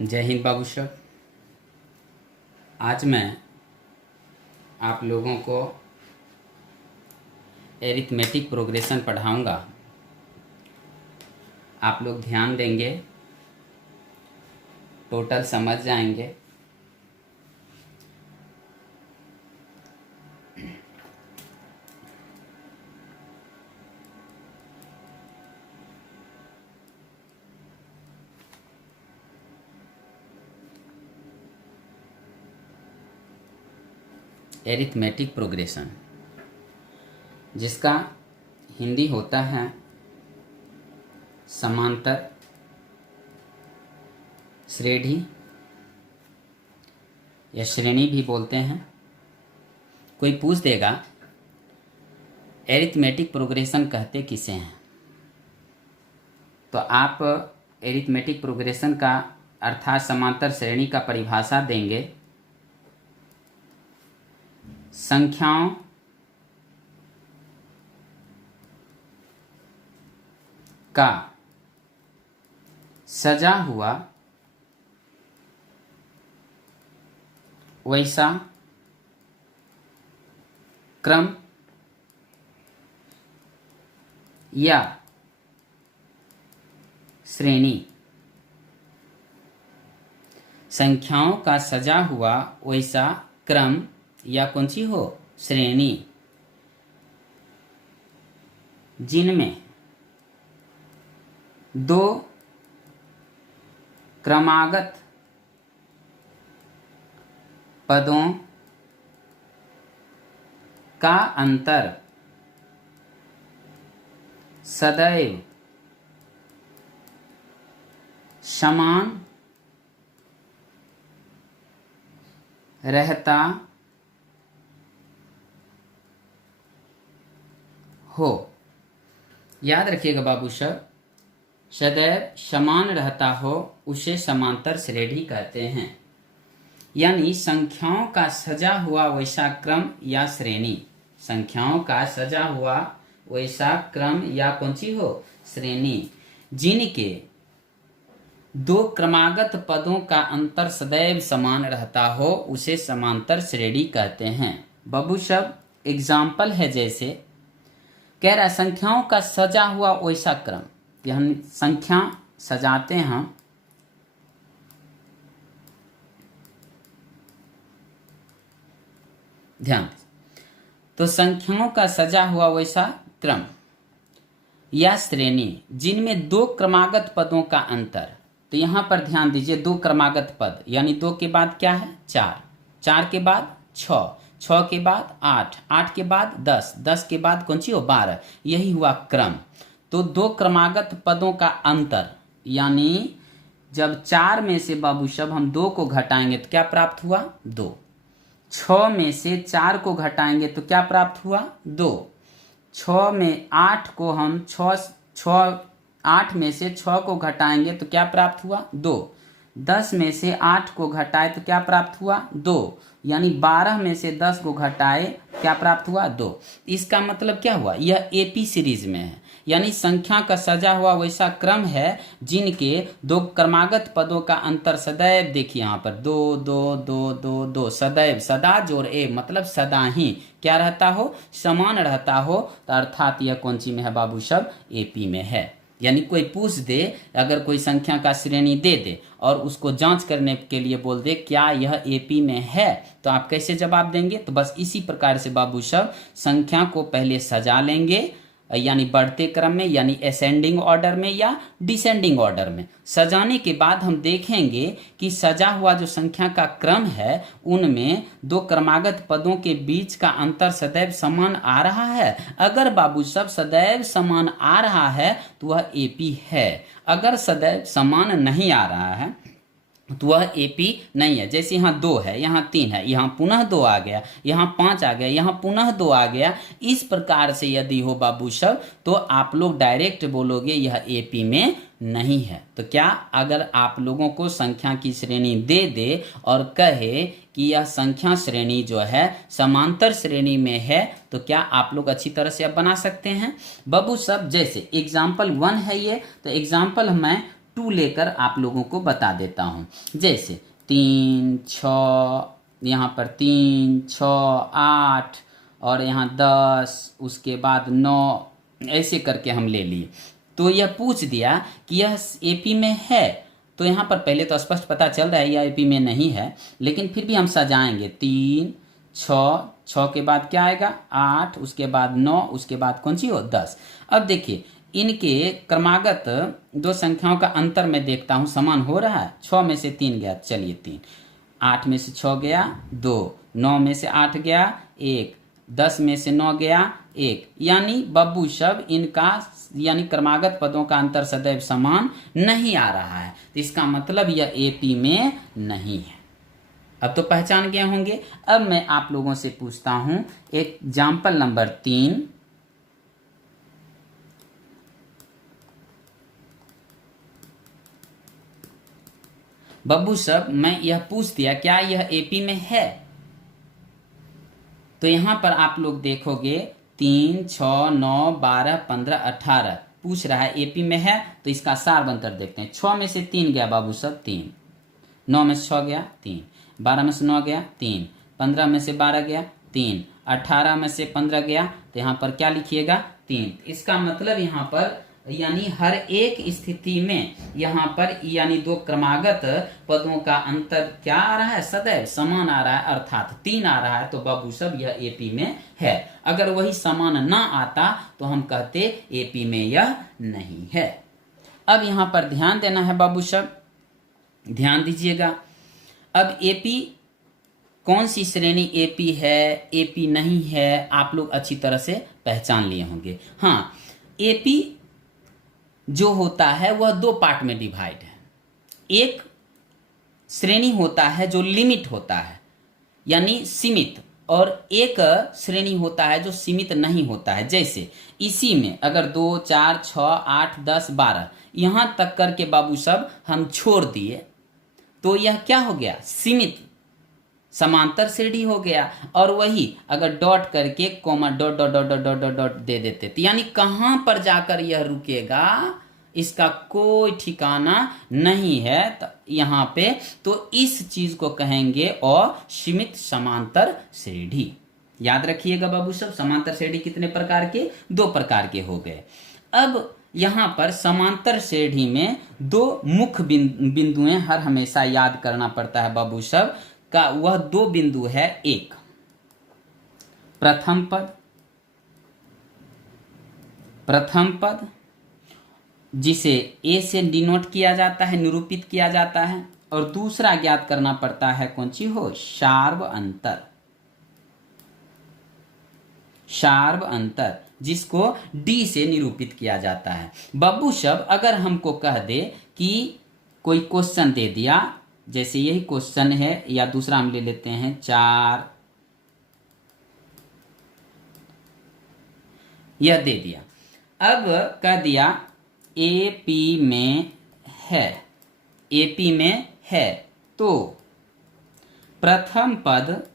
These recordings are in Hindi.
जय हिंद बाबू साहब। आज मैं आप लोगों को एरिथमेटिक प्रोग्रेशन पढ़ाऊंगा। आप लोग ध्यान देंगे, टोटल समझ जाएंगे। एरिथमेटिक प्रोग्रेशन, जिसका हिंदी होता है समांतर श्रेणी या श्रेणी भी बोलते हैं। कोई पूछ देगा एरिथमेटिक प्रोग्रेशन कहते किसे हैं, तो आप एरिथमेटिक प्रोग्रेशन का अर्थात समांतर श्रेणी का परिभाषा देंगे। संख्याओं का सजा हुआ वैसा क्रम या श्रेणी। संख्याओं का सजा हुआ वैसा क्रम या कौन सी हो, श्रेणी, जिनमें दो क्रमागत पदों का अंतर सदैव समान रहता हो। याद रखिएगा बाबू साहब, सदैव समान रहता हो उसे समांतर श्रेणी कहते हैं। यानी संख्याओं का सजा हुआ वैसा क्रम या श्रेणी, संख्याओं का सजा हुआ वैसा क्रम या कौन सी हो, श्रेणी, जिनके दो क्रमागत पदों का अंतर सदैव समान रहता हो उसे समांतर श्रेणी कहते हैं। बाबू साहब एग्जाम्पल है, जैसे कह रहा है संख्याओं का सजा हुआ वैसा क्रम, कि हम संख्या सजाते हैं। ध्यान, तो संख्याओं का सजा हुआ वैसा क्रम या श्रेणी जिनमें दो क्रमागत पदों का अंतर। तो यहां पर ध्यान दीजिए, दो क्रमागत पद यानी दो के बाद क्या है, चार, चार के बाद छः, छः के बाद आठ, आठ के बाद दस, दस के बाद कौन सी हो, 12। यही हुआ क्रम। तो दो क्रमागत पदों का अंतर, यानी जब चार में से बाबू साहब हम दो को घटाएंगे तो क्या प्राप्त हुआ, दो। छः में से चार को घटाएंगे तो क्या प्राप्त हुआ, दो। छः में आठ को हम छः आठ में से छः को घटाएंगे तो क्या प्राप्त हुआ, दो। 10 में से 8 को घटाए तो क्या प्राप्त हुआ, 2। यानी 12 में से 10 को घटाए क्या प्राप्त हुआ, 2। इसका मतलब क्या हुआ, यह एपी सीरीज में है। यानी संख्या का सजा हुआ वैसा क्रम है जिनके दो क्रमागत पदों का अंतर सदैव, देखिए यहाँ पर दो दो दो दो दो, सदैव, सदा जोड़ ए मतलब सदा ही क्या रहता हो, समान रहता हो। तो अर्थात यह कौन सी में है बाबू साहब, एपी में है। यानी कोई पूछ दे, अगर कोई संख्या का श्रेणी दे दे और उसको जांच करने के लिए बोल दे क्या यह एपी में है, तो आप कैसे जवाब देंगे। तो बस इसी प्रकार से बाबू साहब संख्या को पहले सजा लेंगे, यानी बढ़ते क्रम में, यानी असेंडिंग ऑर्डर में या डिसेंडिंग ऑर्डर में। सजाने के बाद हम देखेंगे कि सजा हुआ जो संख्या का क्रम है उनमें दो क्रमागत पदों के बीच का अंतर सदैव समान आ रहा है। अगर बाबू साहब सदैव समान आ रहा है तो वह एपी है। अगर सदैव समान नहीं आ रहा है तो वह एपी नहीं है। जैसे यहाँ 2 है, यहाँ 3 है, यहाँ पुनः 2 आ गया, यहाँ 5 आ गया, यहाँ पुनः 2 आ गया। इस प्रकार से यदि हो बाबू साहब तो आप लोग डायरेक्ट बोलोगे यह एपी में नहीं है। तो क्या अगर आप लोगों को संख्या की श्रेणी दे दे और कहे कि यह संख्या श्रेणी जो है समांतर श्रेणी में है तो क्या आप लोग अच्छी तरह से अब बना सकते हैं। बाबू साहब जैसे एग्जाम्पल 1 है ये, तो एग्जाम्पल मैं 2 लेकर आप लोगों को बता देता हूँ। जैसे 3, 6, यहाँ पर 3, 6, 8 और यहाँ 10, उसके बाद 9, ऐसे करके हम ले लिए। तो यह पूछ दिया कि यह एपी में है, तो यहाँ पर पहले तो स्पष्ट पता चल रहा है यह एपी में नहीं है, लेकिन फिर भी हम सजाएंगे। 3, 6, 6 के बाद क्या आएगा 8, उसके बाद 9, उसके बाद कौन सी हो 10। अब देखिए इनके क्रमागत दो संख्याओं का अंतर मैं देखता हूँ समान हो रहा है। 6 में से 3 गया, चलिए 3, 8 में से 6 गया 2, 9 में से 8 गया 1, 10 में से 9 गया 1, यानी बब्बू शब्द इनका यानी क्रमागत पदों का अंतर सदैव समान नहीं आ रहा है। तो इसका मतलब यह एपी में नहीं है। अब तो पहचान गए होंगे। अब मैं आप लोगों से पूछता हूं एग्जाम्पल नंबर 3। बब्बू साहब मैं यह पूछ दिया क्या यह एपी में है, तो यहां पर आप लोग देखोगे 3, 6, 9, 12, 15, 18 पूछ रहा है एपी में है, तो इसका सार्वंतर देखते हैं। 6 में से 3 गया बाबू साहब 3, 9 में से 6 गया 3, 12 में से 9 गया 3, 15 में से 12 गया 3, 18 में से 15 गया, तो यहाँ पर क्या लिखिएगा 3। इसका मतलब यहाँ पर यानी हर एक स्थिति में यहाँ पर यानी दो क्रमागत पदों का अंतर क्या आ रहा है सदैव समान आ रहा है, अर्थात 3 आ रहा है। तो बाबू साहब यह एपी में है। अगर वही समान ना आता तो हम कहते एपी में यह नहीं है। अब यहाँ पर ध्यान देना है बाबू साहब, ध्यान दीजिएगा। अब एपी कौन सी श्रेणी एपी है एपी नहीं है आप लोग अच्छी तरह से पहचान लिए होंगे। हाँ, एपी जो होता है वह 2 पार्ट में डिवाइड है। एक श्रेणी होता है जो लिमिट होता है यानी सीमित, और एक श्रेणी होता है जो सीमित नहीं होता है। जैसे इसी में अगर 2, 4, 6, 8, 10, 12 यहां तक करके बाबू साहब हम छोड़ दिए तो यह क्या हो गया सीमित समांतर श्रेणी हो गया। और वही अगर डॉट करके comma dot dot dot dot dot dot दे देते तो यानी कहां पर जाकर यह रुकेगा इसका कोई ठिकाना नहीं है। तो यहां पे तो इस चीज को कहेंगे असीमित समांतर श्रेणी। याद रखिएगा बाबू साहब, समांतर श्रेणी कितने प्रकार के 2 प्रकार के हो गए। अब यहां पर समांतर श्रेणी में 2 मुख्य बिंदुएं हर हमेशा याद करना पड़ता है बाबू साहब का। वह 2 बिंदु है, एक प्रथम पद जिसे ए से डिनोट किया जाता है, निरूपित किया जाता है, और दूसरा ज्ञात करना पड़ता है कौन सी हो सार्व अंतर जिसको डी से निरूपित किया जाता है। बब्बू शब्द अगर हमको कह दे कि कोई क्वेश्चन दे दिया, जैसे यही क्वेश्चन है या दूसरा हम ले लेते हैं 4, यह दे दिया। अब कह दिया एपी में है, तो प्रथम पद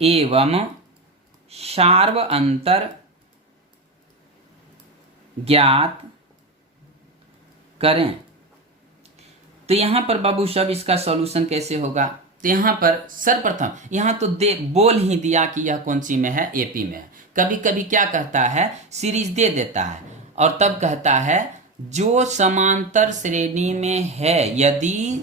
एवं सार्व अंतर ज्ञात करें। तो यहां पर बाबू साहब इसका सॉल्यूशन कैसे होगा? तो यहां पर सर्वप्रथम यहां तो बोल ही दिया कि यह कौन सी में है एपी में है। कभी कभी क्या कहता है सीरीज दे देता है और तब कहता है जो समांतर श्रेणी में है, यदि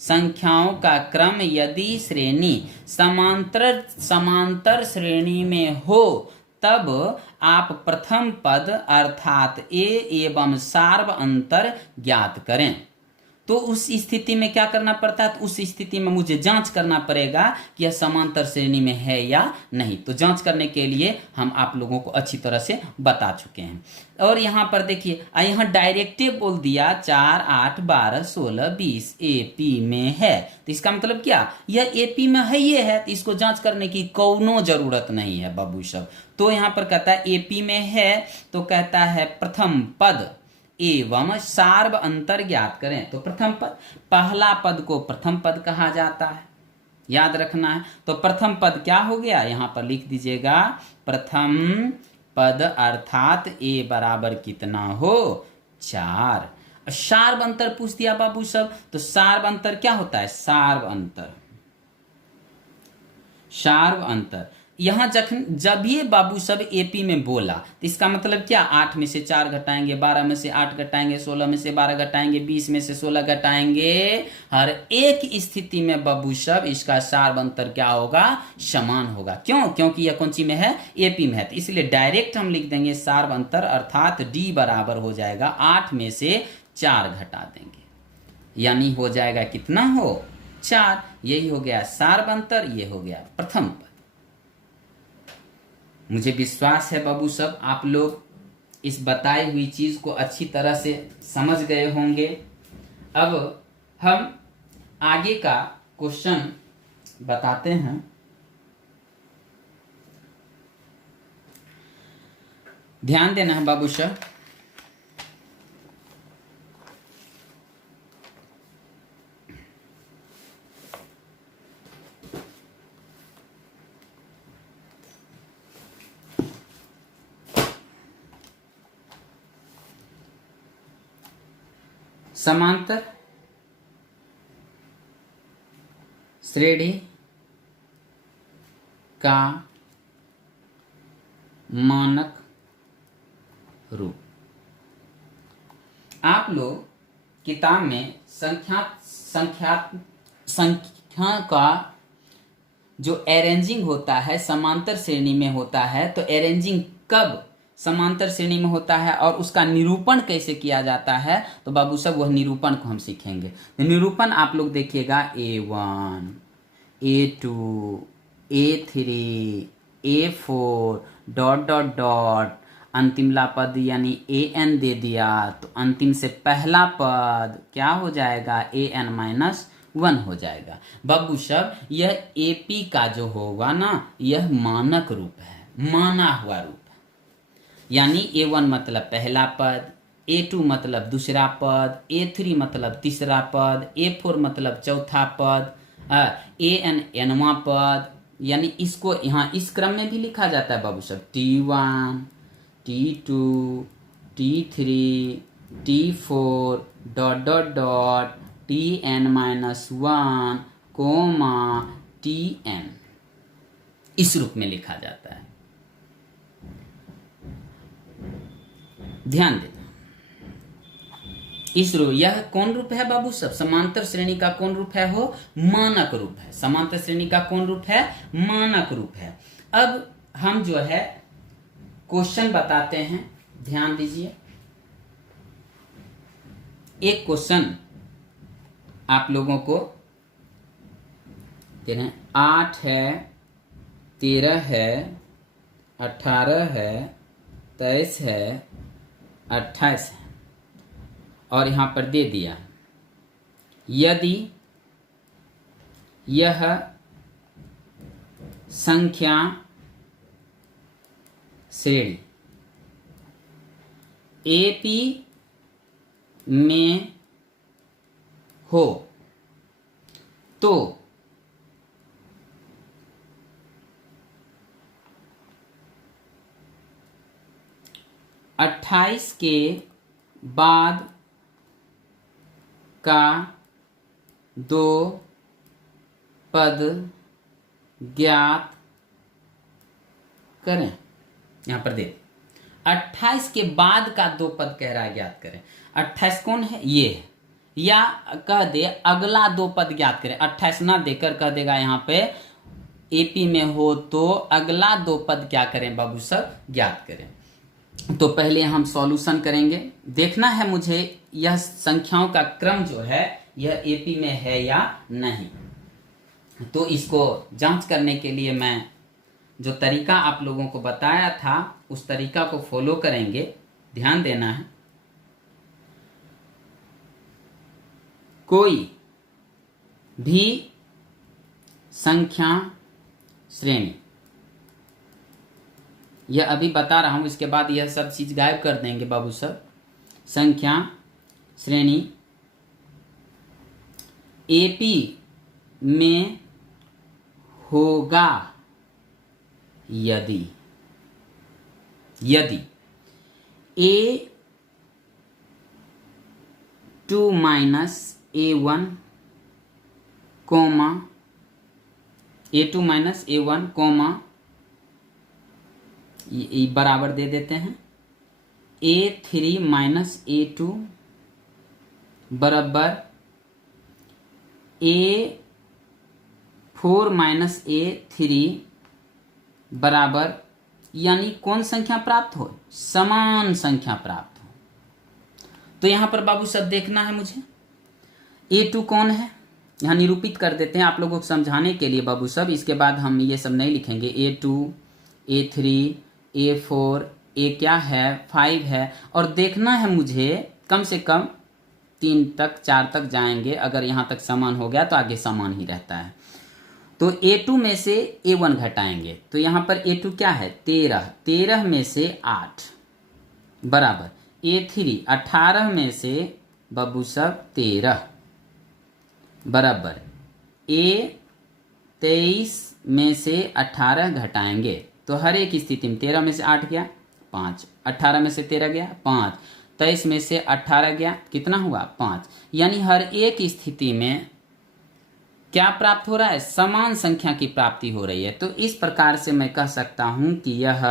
संख्याओं का क्रम यदि श्रेणी समांतर श्रेणी में हो तब आप प्रथम पद अर्थात ए एवं सार्व अंतर ज्ञात करें। तो उस स्थिति में क्या करना पड़ता है? तो उस स्थिति में मुझे जांच करना पड़ेगा कि यह समांतर श्रेणी में है या नहीं। तो जांच करने के लिए हम आप लोगों को अच्छी तरह से बता चुके हैं। और यहाँ पर देखिए यहाँ डायरेक्टिव बोल दिया 4, 8, 12, 16, 20 एपी में है। तो इसका मतलब क्या? यह एपी में है, ये है, तो इसको जांच करने की कोनो जरूरत नहीं है बाबू साहब। तो यहाँ पर कहता है एपी में है, तो कहता है प्रथम पद एवं सार्व अंतर ज्ञात करें। तो प्रथम पद, पहला पद को प्रथम पद कहा जाता है, याद रखना है। तो प्रथम पद क्या हो गया? यहां पर लिख दीजिएगा प्रथम पद अर्थात ए बराबर कितना हो 4। सार्व अंतर पूछ दिया बाबू सब, तो सार्व अंतर क्या होता है? सार्व अंतर, सार्व अंतर। यहां जब ये बाबू सब एपी में बोला तो इसका मतलब क्या? 8 में से 4 घटाएंगे, 12 में से 8 घटाएंगे, 16 में से 12 घटाएंगे, 20 में से 16 घटाएंगे। हर एक स्थिति में बाबू सब इसका सार्व अंतर क्या होगा? समान होगा। क्यों? क्योंकि यह कौन सी में है? एपी में है। तो इसलिए डायरेक्ट हम लिख देंगे सार्व अंतर, अर्थात डी बराबर हो जाएगा 8 में से 4 घटा देंगे, यानी हो जाएगा कितना? हो 4। यही हो गया सार्व अंतर, ये हो गया प्रथम पद। मुझे विश्वास है बाबू सब आप लोग इस बताई हुई चीज को अच्छी तरह से समझ गए होंगे। अब हम आगे का क्वेश्चन बताते हैं। ध्यान देना है बाबू सब। समांतर श्रेणी का मानक रूप। आप लोग किताब में संख्या का जो अरेंजिंग होता है समांतर श्रेणी में होता है, तो अरेंजिंग कब समांतर श्रेणी में होता है और उसका निरूपण कैसे किया जाता है, तो बाबू सब वह निरूपण को हम सीखेंगे। तो निरूपण आप लोग देखिएगा A1, A2, A3, A4 dot dot dot, अंतिमला पद यानी AN दे दिया, तो अंतिम से पहला पद क्या हो जाएगा? AN-1 हो जाएगा। बाबू सब यह AP का जो होगा ना, यह मानक रूप है, माना हुआ रूप। यानी A1 मतलब पहला पद, A2 मतलब दूसरा पद, A3 मतलब तीसरा पद, A4 मतलब चौथा पद, AN nवां पद। यानी इसको यहाँ इस क्रम में भी लिखा जाता है बाबू सब, T1, T2, T3, T4 dot dot dot, Tn-1 comma Tn, इस रूप में लिखा जाता है। ध्यान देना इस रूप। यह कौन रूप है बाबू सब? समांतर श्रेणी का कौन रूप है? हो मानक रूप है। समांतर श्रेणी का कौन रूप है? मानक रूप है। अब हम जो है क्वेश्चन बताते हैं, ध्यान दीजिए। एक क्वेश्चन आप लोगों को 8 है, 13 है, 18 है, 23 है, 28 है, और यहां पर दे दिया यदि यह संख्या श्रेणी AP में हो तो अट्ठाईस के बाद का 2 पद ज्ञात करें। यहां पर देख 28 के बाद का 2 पद कह रहा है ज्ञात करें। 28 कौन है? ये है। या कह दे अगला 2 पद ज्ञात करें। 28 ना देकर कह देगा यहाँ पे AP में हो तो अगला 2 पद क्या करें बाबू सब? ज्ञात करें। तो पहले हम सॉल्यूशन करेंगे। देखना है मुझे यह संख्याओं का क्रम जो है यह AP में है या नहीं। तो इसको जांच करने के लिए मैं जो तरीका आप लोगों को बताया था उस तरीका को फॉलो करेंगे। ध्यान देना है। कोई भी संख्या श्रेणी, यह अभी बता रहा हूं, इसके बाद यह सब चीज गायब कर देंगे बाबू सब। संख्या श्रेणी AP में होगा यदि A A2 minus A1 comma A2 minus A1 comma बराबर दे देते हैं A3 माइनस A2 बराबर A4 माइनस A3 बराबर, यानी कौन संख्या प्राप्त हो, समान संख्या प्राप्त हो। तो यहां पर बाबू सब देखना है मुझे A2 कौन है, यहां निरूपित कर देते हैं आप लोगों को समझाने के लिए बाबू सब। इसके बाद हम ये सब नहीं लिखेंगे। A2 A3 A4 A क्या है 5 है, और देखना है मुझे कम से कम 3 तक 4 तक जाएंगे। अगर यहाँ तक समान हो गया तो आगे समान ही रहता है। तो A2 में से A1 घटाएंगे तो यहाँ पर A2 क्या है 13, 13 में से 8 बराबर A3 18 में से बाबू सब 13 बराबर A23 में से 18 घटाएंगे तो हर एक स्थिति में 13 में से 8 गया 5, 18 में से 13 गया 5, 23 में से 18 गया कितना हुआ 5। यानी हर एक स्थिति में क्या प्राप्त हो रहा है, समान संख्या की प्राप्ति हो रही है। तो इस प्रकार से मैं कह सकता हूं कि यह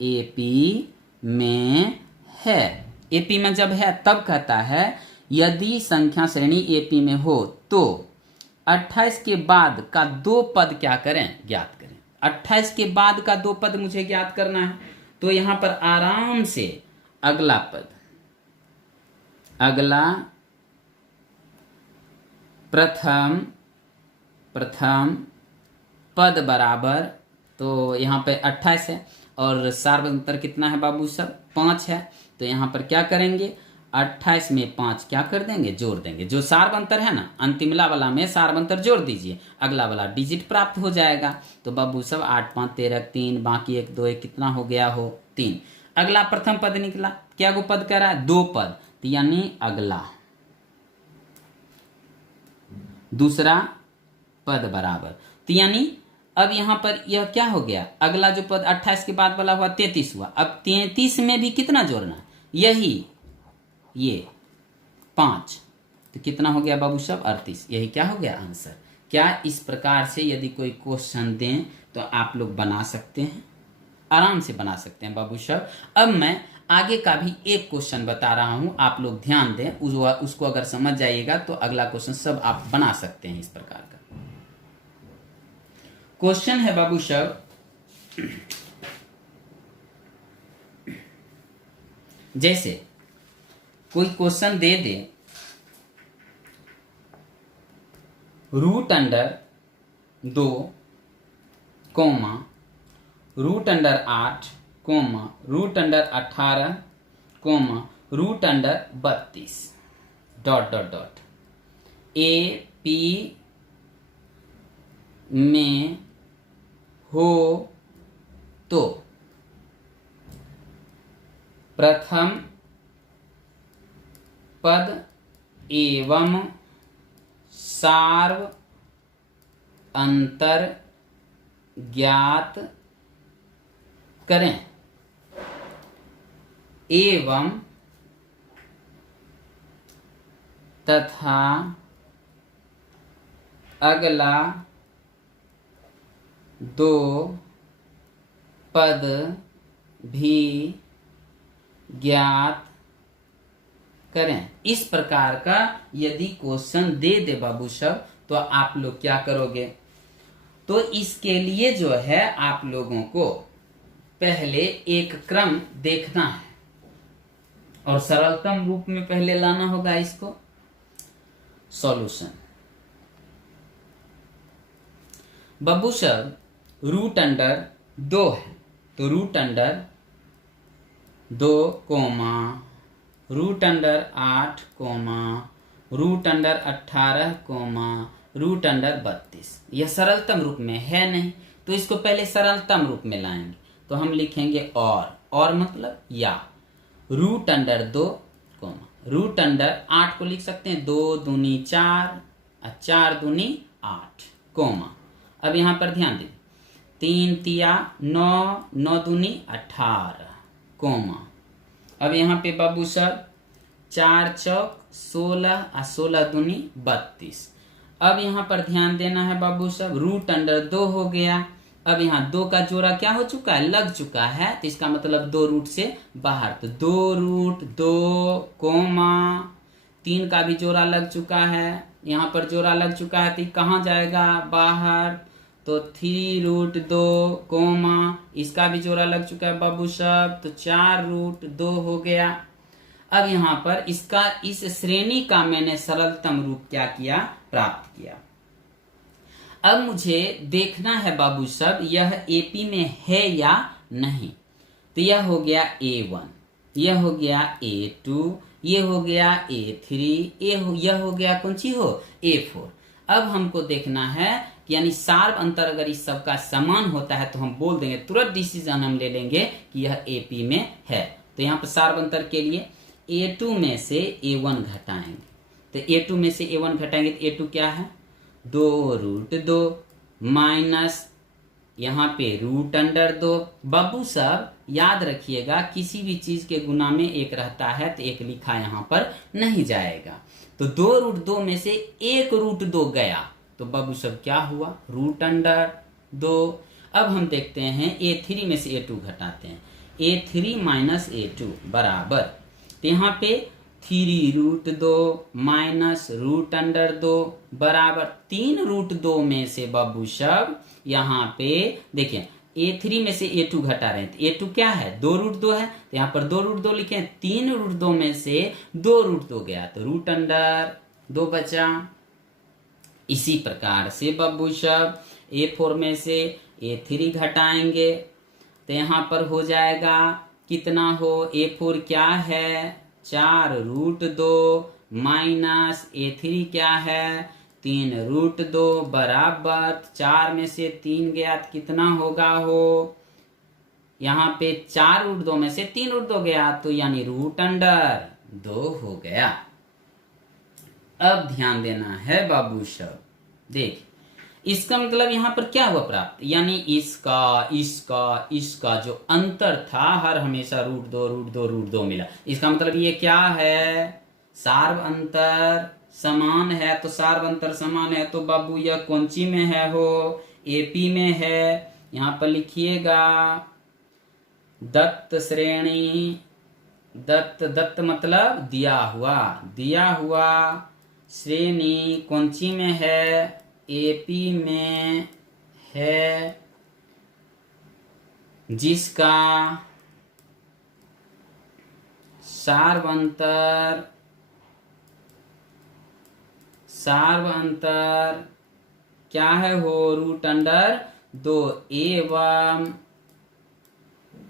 एपी में है। एपी में जब है तब कहता है यदि संख्या श्रेणी एपी में हो तो 28 के बाद का 2 पद क्या करें, ज्ञात करें। 28 के बाद का 2 पद मुझे ज्ञात करना है। तो यहां पर आराम से अगला पद, अगला प्रथम पद बराबर, तो यहाँ पे 28 है और सार्वंतर कितना है बाबू सब 5 है। तो यहाँ पर क्या करेंगे 28 में 5 क्या कर देंगे, जोड़ देंगे। जो सार्वंतर है ना अंतिमला वाला में सार्वंतर जोड़ दीजिए, अगला वाला डिजिट प्राप्त हो जाएगा। तो बाबू सब 8 5 13 3, बाकी 1 2 1 कितना हो गया हो 3। अगला प्रथम पद निकला, क्या गो पद कह रहा है 2 पद, तो यानी अगला दूसरा पद बराबर। तो यानी अब यहां पर यह क्या हो गया, अगला जो पद 28 के बाद वाला हुआ 33 हुआ। अब 33 में भी कितना जोड़ना, यही ये 5, तो कितना हो गया बाबू साहब 38। यही क्या हो गया आंसर। क्या इस प्रकार से यदि कोई क्वेश्चन दें तो आप लोग बना सकते हैं, आराम से बना सकते हैं बाबू साहब। अब मैं आगे का भी एक क्वेश्चन बता रहा हूं, आप लोग ध्यान दें, उसको अगर समझ जाइएगा तो अगला क्वेश्चन सब आप बना सकते हैं। इस प्रकार का क्वेश्चन है बाबू साहब, जैसे कोई क्वेश्चन दे दे √2 comma √8 comma √18 comma √32 dot dot dot A P में हो तो प्रथम पद एवं सार्व अंतर ज्ञात करें एवं तथा अगला 2 पद भी ज्ञात करें। इस प्रकार का यदि क्वेश्चन दे दे बाबू साहब तो आप लोग क्या करोगे, तो इसके लिए जो है आप लोगों को पहले एक क्रम देखना है और सरलतम रूप में पहले लाना होगा इसको। सॉल्यूशन बाबू साहब √2 है तो √2 कोमा √8 कोमा √18 कोमा √32। यह सरलतम रूप में है नहीं तो इसको पहले सरलतम रूप में लाएंगे। तो हम लिखेंगे और मतलब या √2 कोमा √8 को लिख सकते हैं 2 दूनी 4 4 दूनी 8 कोमा। अब यहाँ पर ध्यान दें 3 तिया 9 9 दूनी 18 कोमा। अब यहाँ पे बाबू साहब 4 चौक 16 और 16 दूनी 32। अब यहाँ पर ध्यान देना है बाबू सब, रूट अंडर 2 हो गया। अब यहाँ 2 का जोड़ा क्या हो चुका है, लग चुका है, तो इसका मतलब 2 रूट से बाहर, तो 2 रूट 2 कोमा 3 का भी जोड़ा लग चुका है, यहाँ पर जोड़ा लग चुका है, तो कहाँ जाएगा, बाहर, तो 3 रूट 2 कोमा इसका भी जोड़ा लग चुका है बाबू सब, तो 4 रूट 2 हो गया। अब यहाँ पर इसका इस श्रेणी का मैंने सरलतम रूप क्या किया, प्राप्त किया। अब मुझे देखना है बाबू सब यह एपी में है या नहीं, तो यह हो गया A1, यह हो गया A2, ये हो गया A3, यह हो गया कौन सी हो, A4। अब हमको देखना है कि यानी सार्व अंतर अगर इस सब का समान होता है तो हम बोल देंगे, तुरंत डिसीजन हम ले लेंगे कि यह एपी में है। तो यहाँ पर सार्व अंतर के लिए A2 में से A1 घटाएंगे, तो A2 में से A1 घटाएंगे तो A2 क्या है, 2 रूट 2 माइनस यहाँ पे रूट अंडर 2। बाबू सब याद रखिएगा, किसी भी चीज के गुना में एक रहता है तो एक लिखा यहाँ पर नहीं जाएगा। तो 2 रूट 2 में से 1 रूट 2 गया, तो बाबू सब क्या हुआ, रूट अंडर 2। अब हम देखते हैं A3 में से A2 घटाते हैं, A3 माइनस A2 बराबर, तो यहाँ पे 3 रूट 2 माइनस रूट अंडर 2 बराबर 3 रूट 2 में से बाबू सब यहाँ पे देखिए A3 में से A2 घटा रहे हैं, तो A2 क्या है, 2 रूट 2 है, तो यहाँ पर 2 रूट 2 लिखे, 3 रूट 2 में से 2 रूट 2 गया, तो रूट अंडर 2 बचा। इसी प्रकार से बाबू सब A4 में से A3 घटाएंगे, तो यहाँ पर हो जाएगा कितना हो, A4 क्या है, 4 रूट 2 माइनस A3 क्या है, 3 रूट 2 बराबर 4 में से 3 गया तो कितना होगा हो, यहाँ पे 4 रूट 2 में से 3 रूट 2 गया, तो यानी रूट अंडर 2 हो गया। अब ध्यान देना है बाबू सब, देख इसका मतलब यहाँ पर क्या हुआ प्राप्त, यानी इसका जो अंतर था हर हमेशा रूट 2 रूट 2 रूट 2 मिला, इसका मतलब ये क्या है, सार्व अंतर समान है। तो सार्व अंतर समान है तो बाबू यह कौन सी में है हो, एपी में है। यहाँ पर लिखिएगा दत्त श्रेणी, दत्त मतलब दिया हुआ श्रेणी कौन सी में है, एपी में है, जिसका सार्व अंतर क्या है हो, रूट अंडर 2 एवं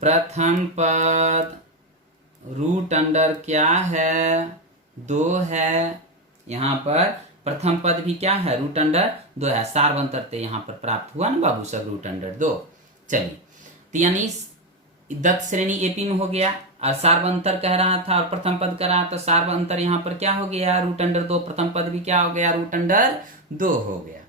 प्रथम पद रूट अंडर क्या है, 2 है। यहाँ पर प्रथम पद भी क्या है, रूट अंडर 2 है। सार्व अंतर तो यहाँ पर प्राप्त हुआ ना बाबू सब, रूट अंडर 2। चलिए, तो यानी दत्त श्रेणी एपी में हो गया और सार्व अंतर कह रहा था और प्रथम पद कह रहा, तो सार्व अंतर यहाँ पर क्या हो गया, रूट अंडर 2, प्रथम पद भी क्या हो गया, रूट अंडर 2 हो गया।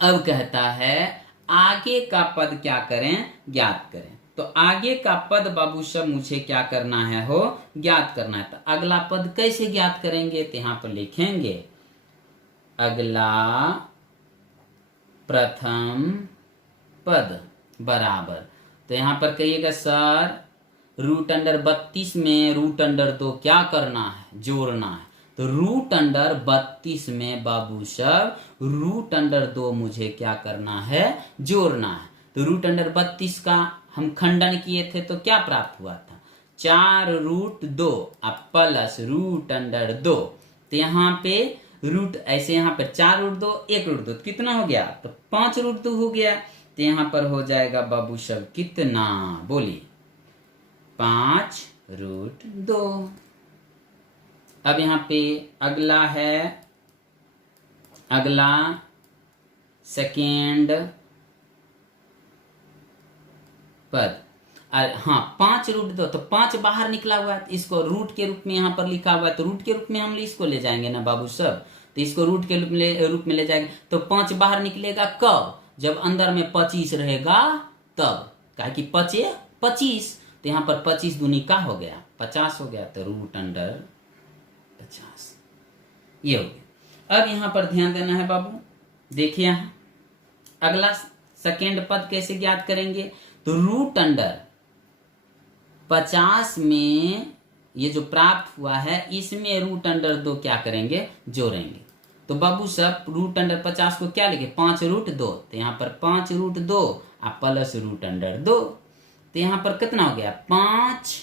अब कहता है आगे का पद क्या करें, ज्ञात करें। तो आगे का पद बाबू सब मुझे क्या करना है हो, ज्ञात करना है। तो अगला पद कैसे ज्ञात करेंगे, तो यहाँ पर लिखेंगे अगला प्रथम पद बराबर, तो यहाँ पर कहिएगा सर रूट अंडर 32 में रूट अंडर 2 क्या करना है, जोड़ना है। तो रूट अंडर 32 में बाबू सब रूट अंडर 2 मुझे क्या करना है, जोड़ना है। तो रूट अंडर 32 का हम खंडन किए थे तो क्या प्राप्त हुआ था, 4 रूट 2 प्लस रूट अंडर 2। तो यहाँ पे रूट ऐसे यहाँ पर 4 रूट 2 1 रूट 2 तो कितना हो गया, तो 5 रूट 2 हो गया। तो यहाँ पर हो जाएगा बाबू सब कितना, बोलिए 5 रूट 2। अब यहाँ पे अगला है, अगला सेकेंड पद, हाँ 5 रूट 2, तो 5 बाहर निकला हुआ है, इसको रूट के रूप में यहाँ पर लिखा हुआ है, तो रूट के रूप में हम इसको ले जाएंगे ना बाबू सब। तो इसको रूट के रूप में ले जाएंगे, तो 5 बाहर निकलेगा कब, जब अंदर में 25 रहेगा तब, कहा कि 25, तो यहाँ पर 25 दूनी का हो गया 50 हो गया, तो रूट अंडर 50 ये हो गया। अब यहाँ पर ध्यान देना है बाबू, देखिए यहाँ अगला सेकेंड पद कैसे ज्ञात करेंगे, तो रूट अंडर 50 में ये जो प्राप्त हुआ है इसमें रूट अंडर 2 क्या करेंगे, जोड़ेंगे। तो बाबू सब रूट अंडर 50 को क्या लिखे, 5 रूट 2, तो यहाँ पर 5 रूट 2 और प्लस रूट अंडर 2, तो यहाँ पर कितना हो गया 5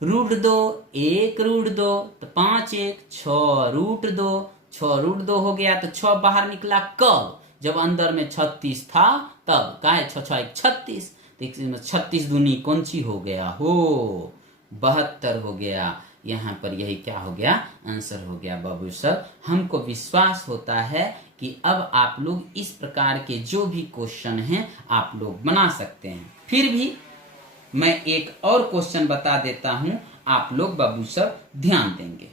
रूट 2 1 रूट 2, तो 5 1 6 रूट 2, 6 रूट 2 हो गया। तो 6 बाहर निकला कब, जब अंदर में 36 था तब, का है 6 6 1 36, तो 36 दूनी कौन सी हो गया हो, 72 हो गया। यहाँ पर यही क्या हो गया, आंसर हो गया बाबू सर। हमको विश्वास होता है कि अब आप लोग इस प्रकार के जो भी क्वेश्चन हैं आप लोग बना सकते हैं। फिर भी मैं एक और क्वेश्चन बता देता हूं, आप लोग बाबू सर ध्यान देंगे।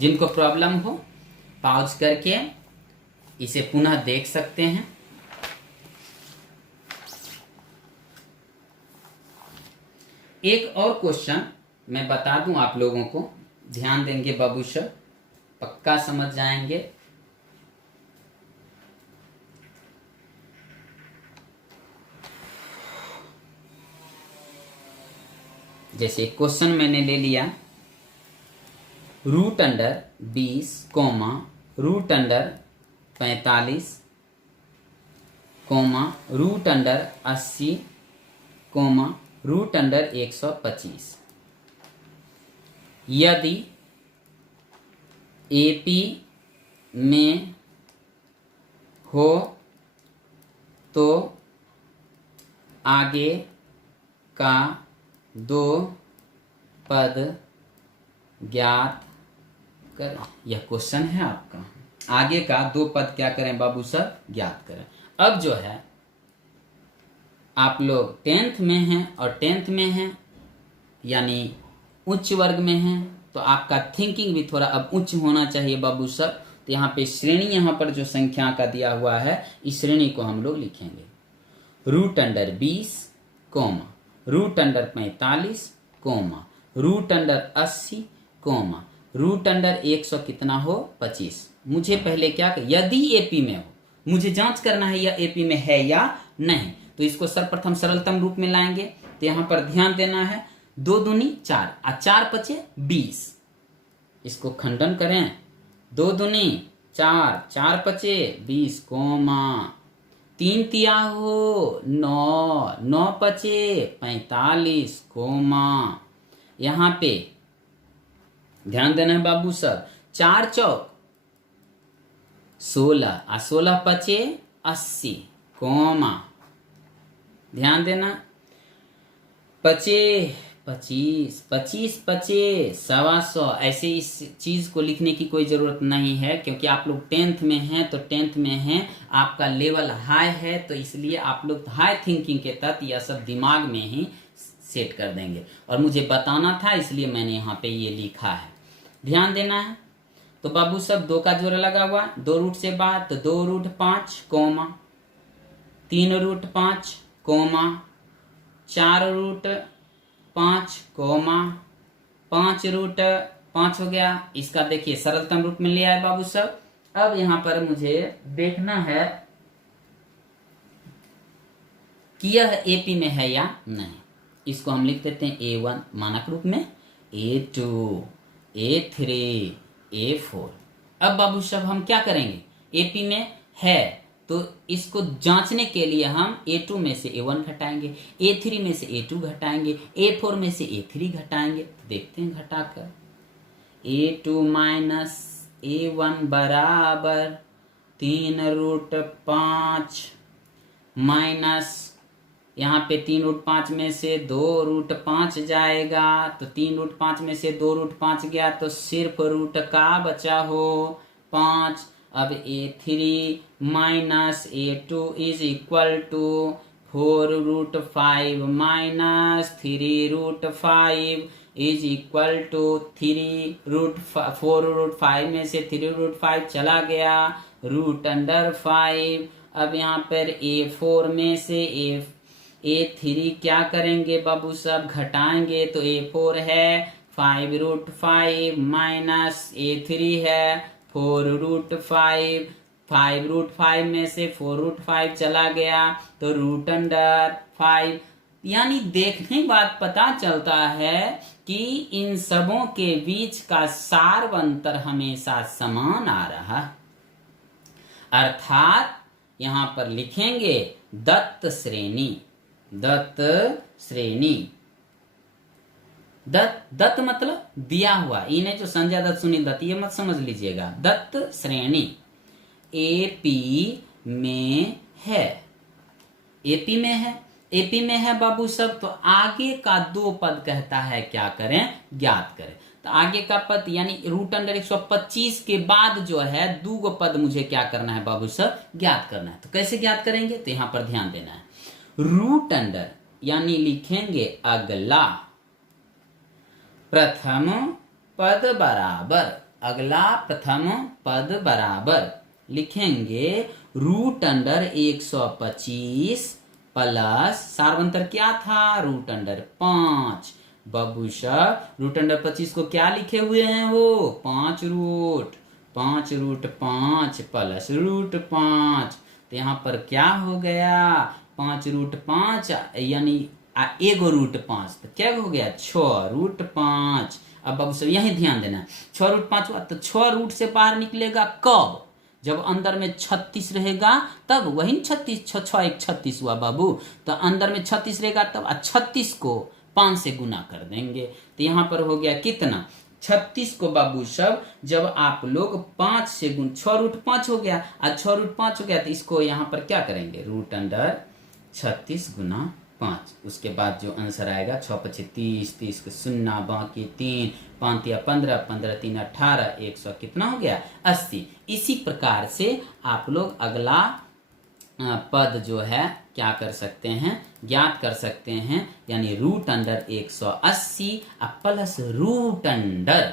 जिनको प्रॉब्लम हो पॉज करके इसे पुनः देख सकते हैं। एक और क्वेश्चन मैं बता दूं आप लोगों को, ध्यान देंगे बाबू सर, पक्का समझ जाएंगे। जैसे क्वेश्चन मैंने ले लिया, root under 20 comma root under 45 comma root under 80 comma root under 125। यदि एपी में हो तो आगे का 2 पद ज्ञात करें। यह क्वेश्चन है आपका, आगे का 2 पद क्या करें बाबू सर, ज्ञात करें। अब जो है आप लोग 10th में हैं और 10th में हैं यानी उच्च वर्ग में हैं, तो आपका थिंकिंग भी थोड़ा अब उच्च होना चाहिए बाबू सर। तो यहाँ पे श्रेणी, यहाँ पर जो संख्या का दिया हुआ है इस श्रेणी को हम लोग लिखेंगे, root under 20 comma root under 45 comma root under 80 comma root under 100 कितना हो 25। मुझे पहले क्या, यदि एपी में हो, मुझे जांच करना है यह एपी में है या नहीं, तो इसको सर्वप्रथम सरलतम रूप में लाएंगे। तो यहां पर ध्यान देना है, 2 दूनी 4 और 4 पचे 20, इसको खंडन करें, 2 दूनी 4 4 पचे 20 कोमा 3 तिया हो 9 9 पचे 45 कोमा, यहां पे ध्यान देना है बाबू सर, 4 चौक 16 और 16 पचे 80 कोमा, ध्यान देना 25 25 25 पचे 125, ऐसे इस चीज को लिखने की कोई जरूरत नहीं है, क्योंकि आप लोग 10th में हैं, तो 10th में हैं, आपका लेवल हाई है, तो इसलिए आप लोग हाई थिंकिंग के तहत यह सब दिमाग में ही सेट कर देंगे। और मुझे बताना था इसलिए मैंने यहाँ पे ये लिखा है, ध्यान देना है। तो बाबू सब 2 का जोड़ा लगा हुआ, 2 रूट से बाद, तो 2 root 5 comma 3 root 5 comma 4 root 5 comma 5 root 5 हो गया। इसका देखिए सरलतम रूप में ले आए बाबू सब। अब यहां पर मुझे देखना है कि यह एपी में है या नहीं। इसको हम लिख देते हैं A1 मानक रूप में, A2 A3 A4। अब बाबू साहब हम क्या करेंगे, एपी में है तो इसको जांचने के लिए हम A2 में से A1 घटाएंगे, A3 में से A2 घटाएंगे, A4 में से A3 घटाएंगे। तो देखते हैं घटाकर, A2 माइनस A1 बराबर 3 रूट 5 माइनस यहाँ पे 3 रूट 5 में से 2 रूट 5 जाएगा, तो 3 रूट 5 में से 2 रूट 5 गया, तो सिर्फ रूट का बचा हो 5। अब A3 minus A2 is equal to 4 root 5 minus 3 root 5 is equal to 4 root 5 में से 3 रूट 5 चला गया, रूट अंडर 5। अब यहाँ पर A4 में से A3 क्या करेंगे बाबू सब, घटाएंगे तो A4 है 5√5 माइनस A3 है 4√5, 5√5 में से 4√5 चला गया तो √5। यानी देखने बाद पता चलता है कि इन सबों के बीच का सार अंतर हमेशा समान आ रहा, अर्थात यहां पर लिखेंगे दत्त श्रेणी। दत्त श्रेणी, दत्त मतलब दिया हुआ, ये नहीं जो संजय दत्त सुनील दत्त, ये मत समझ लीजिएगा। दत्त श्रेणी एपी में है, एपी में है, एपी में है बाबू सब, तो आगे का दो पद कहता है क्या करें, ज्ञात करें। तो आगे का पद यानी √125 के बाद जो है दो गो पद मुझे क्या करना है बाबू सब, ज्ञात करना है। तो कैसे ज्ञात करेंगे, तो यहां पर ध्यान देना है। रूट अंडर यानी लिखेंगे अगला प्रथम पद बराबर, अगला प्रथम पद बराबर लिखेंगे √125 प्लस सार्वंतर क्या था, √5। बाबू साहब √25 को क्या लिखे हुए हैं वो, 5√5 प्लस √5। तो यहाँ पर क्या हो गया, 5√5 यानी एगो √5, तो क्या हो गया 6√5। अब बाबू साहब यही ध्यान देना, 6√5 हुआ तो 6 रूट से बाहर निकलेगा कब, जब अंदर में 36 रहेगा तब, वही 36, 6 1 36 हुआ बाबू, तो अंदर में 36 रहेगा तब, 36 को 5 से गुना कर देंगे। तो यहाँ पर हो गया कितना, 36 को बाबू सब जब आप लोग 5 से गुण, 6√5 हो गया, और 6√5 हो गया तो इसको यहाँ पर क्या करेंगे, √36 गुना 5। उसके बाद जो आंसर आएगा 6 5 30, 30 के 0 बाकी 3, 5 या 15, 15 3 18, 100 कितना हो गया 80। इसी प्रकार से आप लोग अगला पद जो है क्या कर सकते हैं, ज्ञात कर सकते हैं, यानी √180 प्लस √,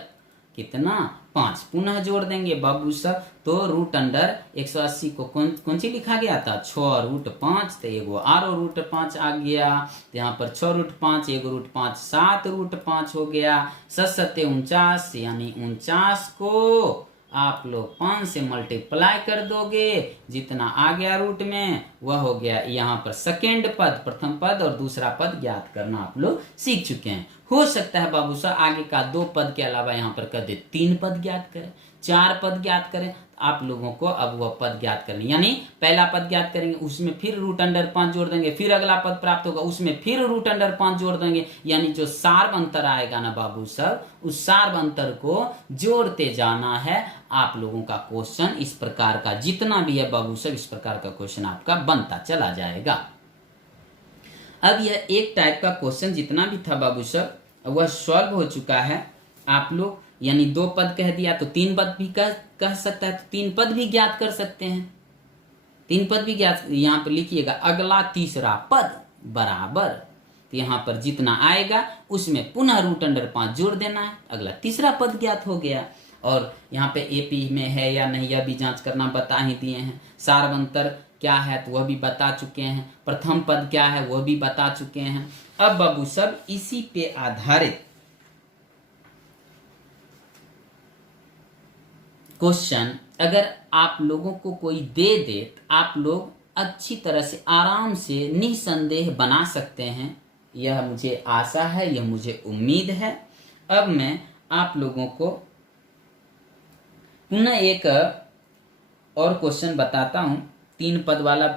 कितना 5 पुनः जोड़ देंगे बाबू सब, तो √180 को कौन सी लिखा गया था, 6√5, तो एगो आरो √5 आ गया, तो यहाँ पर 6√5 एगो √5 7√5 हो गया, 7 49, यानी 49 को आप लोग 5 से मल्टीप्लाई कर दोगे, जितना आ गया रूट में वह हो गया। यहाँ पर सेकेंड पद, प्रथम पद और दूसरा पद ज्ञात करना आप लोग सीख चुके हैं। हो सकता है बाबू साहब आगे का 2 पद के अलावा यहाँ पर कर दे 3 पद ज्ञात करें, 4 पद ज्ञात करें, आप लोगों को अब वह पद ज्ञात करनी, यानी पहला पद ज्ञात करेंगे उसमें फिर √5 जोड़ देंगे, फिर अगला पद प्राप्त होगा उसमें फिर √5 जोड़ देंगे, यानी जो सार्व अंतर आएगा ना बाबू साहब, उस सार्व अंतर को जोड़ते जाना है। आप लोगों का क्वेश्चन इस प्रकार का जितना भी है बाबू साहब, इस प्रकार का क्वेश्चन आपका बनता चला जाएगा। अब यह एक टाइप का क्वेश्चन जितना भी था बाबू साहब वह सॉल्व हो चुका है। आप लोग यानी 2 पद कह दिया तो 3 पद भी कह सकता है, तो 3 पद भी ज्ञात कर सकते हैं, 3 पद भी ज्ञात, यहाँ पर लिखिएगा अगला तीसरा पद बराबर, तो यहाँ पर जितना आएगा उसमें पुनः √5 जोड़ देना है, अगला तीसरा पद ज्ञात हो गया। और यहाँ पे एपी में है या नहीं यह भी जांच करना बता ही दिए हैं, सार्वंतर क्या है तो वह भी बता चुके हैं, प्रथम पद क्या है वह भी बता चुके हैं। अब बाबू सब इसी पे आधारित क्वेश्चन अगर आप लोगों को कोई दे दे तो आप लोग अच्छी तरह से आराम से निसंदेह बना सकते हैं, यह मुझे आशा है, यह मुझे उम्मीद है। अब मैं आप लोगों को पुनः एक और क्वेश्चन बताता हूं, 3 पद वाला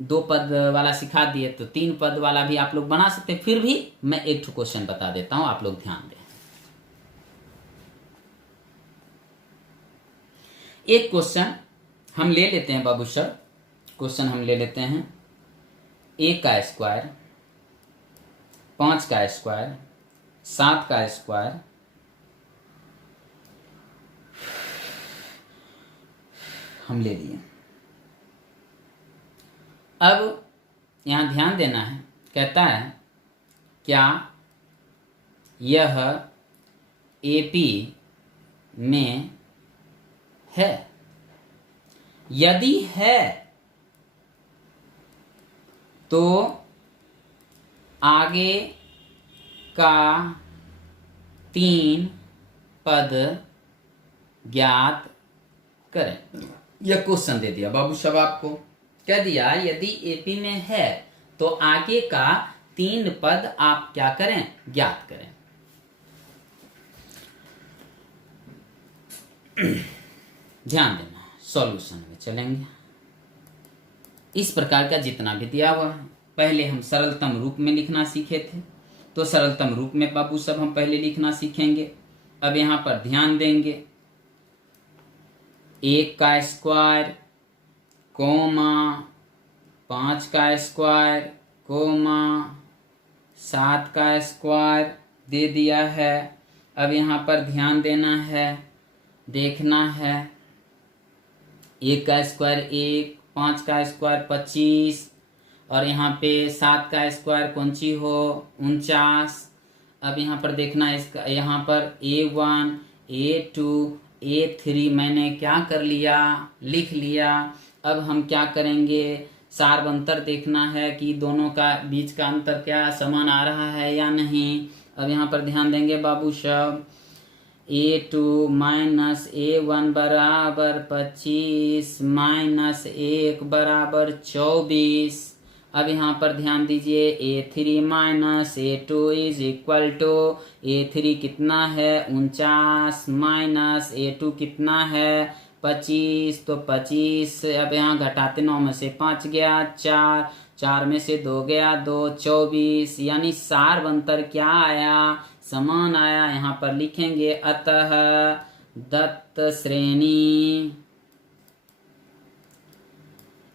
2 पद वाला सिखा दिए तो 3 पद वाला भी आप लोग बना सकते हैं, फिर भी मैं एक क्वेश्चन बता देता हूं, आप लोग ध्यान दें। एक क्वेश्चन हम ले लेते हैं बाबू सर, क्वेश्चन हम ले लेते हैं a का स्क्वायर, 5 का स्क्वायर, 7 का स्क्वायर, हम ले लिए। अब यहां ध्यान देना है, कहता है क्या यह एपी में है, यदि है तो आगे का 3 पद ज्ञात करें। यह क्वेश्चन दे दिया बाबू साहब आपको, कह दिया यदि एपी में है तो आगे का 3 पद आप क्या करें, ज्ञात करें। ध्यान देना, सॉल्यूशन में चलेंगे। इस प्रकार का जितना भी दिया हुआ है, पहले हम सरलतम रूप में लिखना सीखे थे, तो सरलतम रूप में बाबू सब हम पहले लिखना सीखेंगे। अब यहां पर ध्यान देंगे, 1 का स्क्वायर कोमा 5 का स्क्वायर कोमा 7 का स्क्वायर दे दिया है। अब यहाँ पर ध्यान देना है, देखना है, 1 का स्क्वायर 1, 5 का स्क्वायर 25 और यहाँ पे 7 का स्क्वायर कौन सी हो 49। अब यहाँ पर देखना है, इसका यहाँ पर A1 A2 A3 मैंने क्या कर लिया, लिख लिया। अब हम क्या करेंगे, सार्व अंतर देखना है कि दोनों का बीच का अंतर क्या समान आ रहा है या नहीं। अब यहाँ पर ध्यान देंगे बाबू साहब, A2 माइनस A1 बराबर 25 माइनस 1 बराबर 24। अब यहाँ पर ध्यान दीजिए, A3 minus A2 is equal to A3 कितना है 49 माइनस A2 कितना है 25, तो 25 अब यहाँ घटाते 9 में से 5 गया 4, 4 में से 2 गया 2, 24, यानी सार्व अंतर क्या आया, समान आया। यहाँ पर लिखेंगे अतः दत्त श्रेणी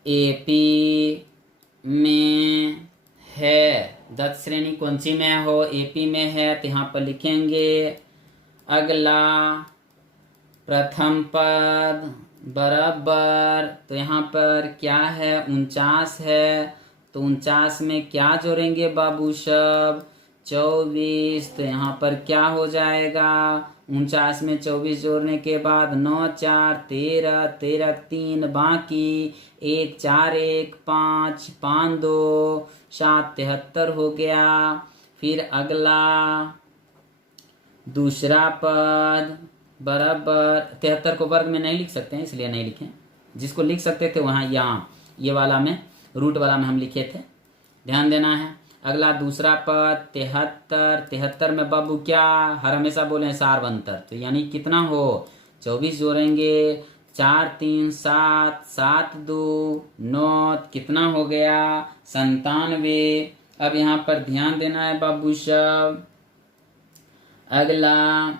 एपी में है, दत्त श्रेणी कौन सी में हो, एपी में है, तो यहाँ पर लिखेंगे अगला प्रथम पद बराबर, तो यहाँ पर क्या है 49 है, तो 49 में क्या जोड़ेंगे बाबू सब 24, तो यहाँ पर क्या हो जाएगा 49 में 24 जोड़ने के बाद 9 4 13 13 3 बाकी 1 4 1 5 5 2 7 73 हो गया। फिर अगला दूसरा पद बराबर 73 को वर्ग में नहीं लिख सकते हैं इसलिए नहीं लिखे, जिसको लिख सकते थे वहाँ यहाँ ये वाला में रूट वाला में हम लिखे थे, ध्यान देना है। अगला दूसरा पद 73, 73 में बाबू क्या हर हमेशा बोले सार्व अंतर, तो यानी कितना हो 24 जोड़ेंगे 4 3 7 7 2 9 कितना हो गया 97। अब यहाँ पर ध्यान देना है बाबू साहब, अगला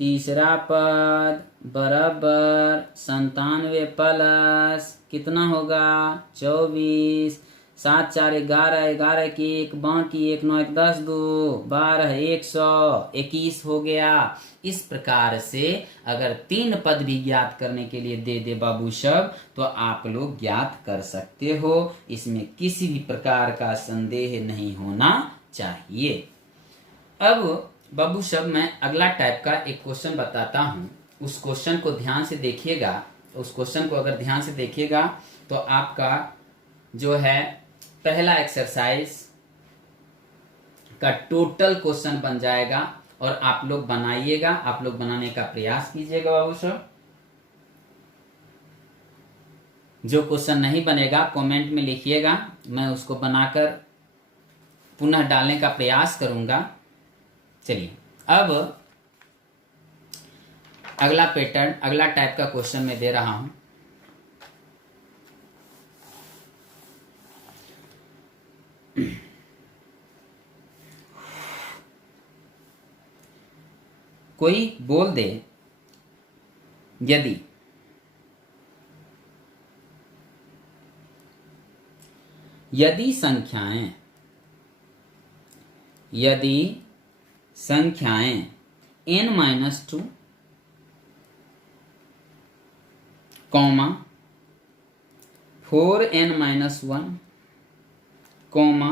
तीसरा पद बराबर 97 प्लस कितना होगा 24, 7 4 11 11 की 1 बाकी 1 9 1 10 2 12 121 हो गया। इस प्रकार से अगर 3 पद भी ज्ञात करने के लिए दे दे बाबू सब तो आप लोग ज्ञात कर सकते हो, इसमें किसी भी प्रकार का संदेह नहीं होना चाहिए। अब बाबू सब मैं अगला टाइप का एक क्वेश्चन बताता हूँ, उस क्वेश्चन को ध्यान से देखिएगा, उस क्वेश्चन को अगर ध्यान से देखिएगा तो आपका जो है पहला एक्सरसाइज का टोटल क्वेश्चन बन जाएगा और आप लोग बनाइएगा, आप लोग बनाने का प्रयास कीजिएगा बाबू साहब। जो क्वेश्चन नहीं बनेगा कमेंट में लिखिएगा, मैं उसको बनाकर पुनः डालने का प्रयास करूंगा। चलिए अब अगला पैटर्न, अगला टाइप का क्वेश्चन मैं दे रहा हूं। कोई बोल दे यदि संख्याएं n-2 comma 4n-1 comma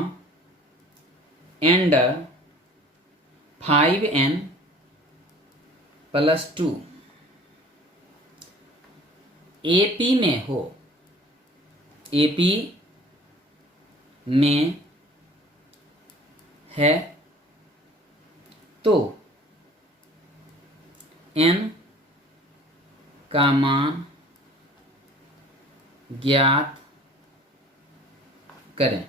and 5n+2 AP में हो, एपी में है तो n का मान ज्ञात करें।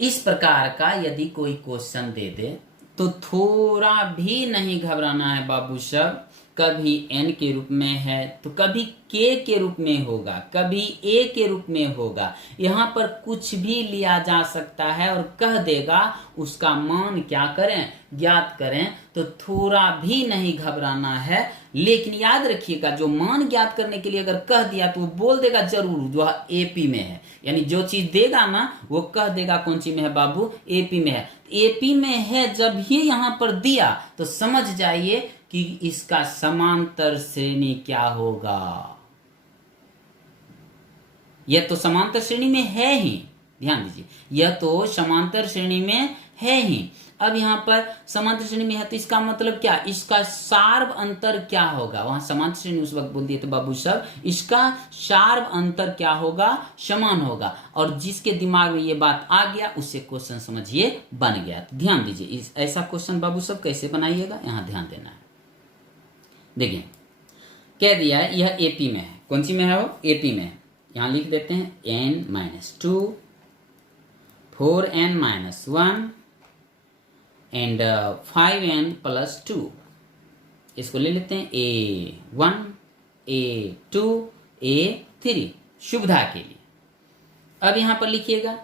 इस प्रकार का यदि कोई क्वेश्चन दे दे तो थोड़ा भी नहीं घबराना है बाबू साहब। कभी n के रूप में है तो कभी k के रूप में होगा, कभी a के रूप में होगा। यहाँ पर कुछ भी लिया जा सकता है और कह देगा उसका मान क्या करें, ज्ञात करें। तो थोड़ा भी नहीं घबराना है। लेकिन याद रखिएगा जो मान ज्ञात करने के लिए अगर कह दिया तो वो बोल देगा जरूर जो एपी में है, यानी जो चीज देगा ना वो कह देगा कौन सी में है बाबू, एपी में है। एपी में है जब ही यहाँ पर दिया तो समझ जाइए कि इसका समांतर श्रेणी क्या होगा। यह तो समांतर श्रेणी में है ही, ध्यान दीजिए, यह तो समांतर श्रेणी में है ही। अब यहाँ पर समांतर श्रेणी में है तो इसका मतलब क्या, इसका सार्व अंतर क्या होगा। वहां समांतर श्रेणी उस वक्त बोल दिए तो बाबू साहब इसका सार्व अंतर क्या होगा, समान होगा। और जिसके दिमाग में ये बात आ गया उससे क्वेश्चन समझिए बन गया। तो ध्यान दीजिए ऐसा क्वेश्चन बाबू साहब कैसे बनाइएगा, यहाँ ध्यान देना है। देखिए कह दिया है यह एपी में है, कौन सी में है वो, एपी में है। यहां लिख देते हैं n-2 4n-1 एंड 5n+2। इसको ले लेते हैं a1 a2 a3 सुविधा के लिए। अब यहां पर लिखिएगा,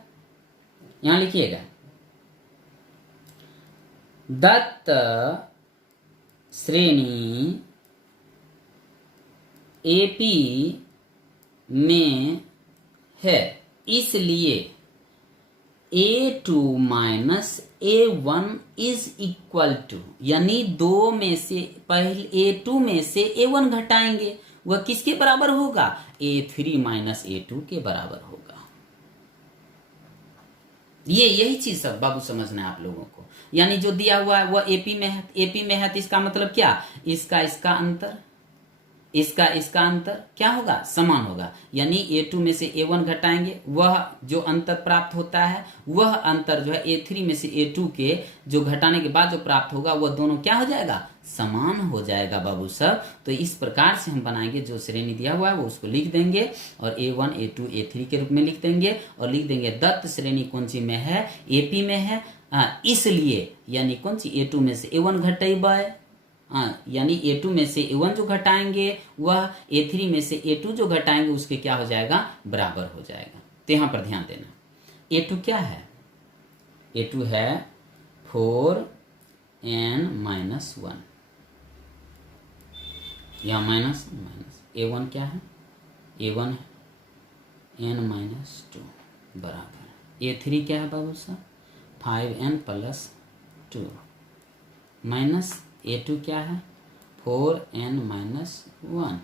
यहां लिखिएगा दत्त श्रेणी एपी में है इसलिए a2 minus a1 is equal to, यानी दो में से पहले a2 में से a1 घटाएंगे वह किसके बराबर होगा, a3 माइनस a2 के बराबर होगा। यही चीज सब बाबू समझना है आप लोगों को। यानी जो दिया हुआ है वह एपी में है, एपी में है तो इसका मतलब क्या, इसका अंतर, इसका अंतर क्या होगा, समान होगा। यानी a2 में से a1 घटाएंगे वह जो अंतर प्राप्त होता है वह अंतर जो है a3 में से a2 के जो घटाने के बाद जो प्राप्त होगा वह दोनों क्या हो जाएगा, समान हो जाएगा बाबू साहब। तो इस प्रकार से हम बनाएंगे, जो श्रेणी दिया हुआ है वो उसको लिख देंगे और a1 a2 a3 के रूप में लिख देंगे और लिख देंगे दत्त श्रेणी कौन सी में है, एपी में है। इसलिए यानी कौन सी, a2 में से a1 घटेगा, यानी a2 में से a1 जो घटाएंगे वह a3 में से a2 जो घटाएंगे उसके क्या हो जाएगा, बराबर हो जाएगा। तो यहां पर ध्यान देना a2 क्या है, a2 है 4n-1, यहां माइनस a1 क्या है, a1 है n-2 बराबर a3 क्या है बाबू साहब 5n+2 माइनस a2 क्या है 4n-1।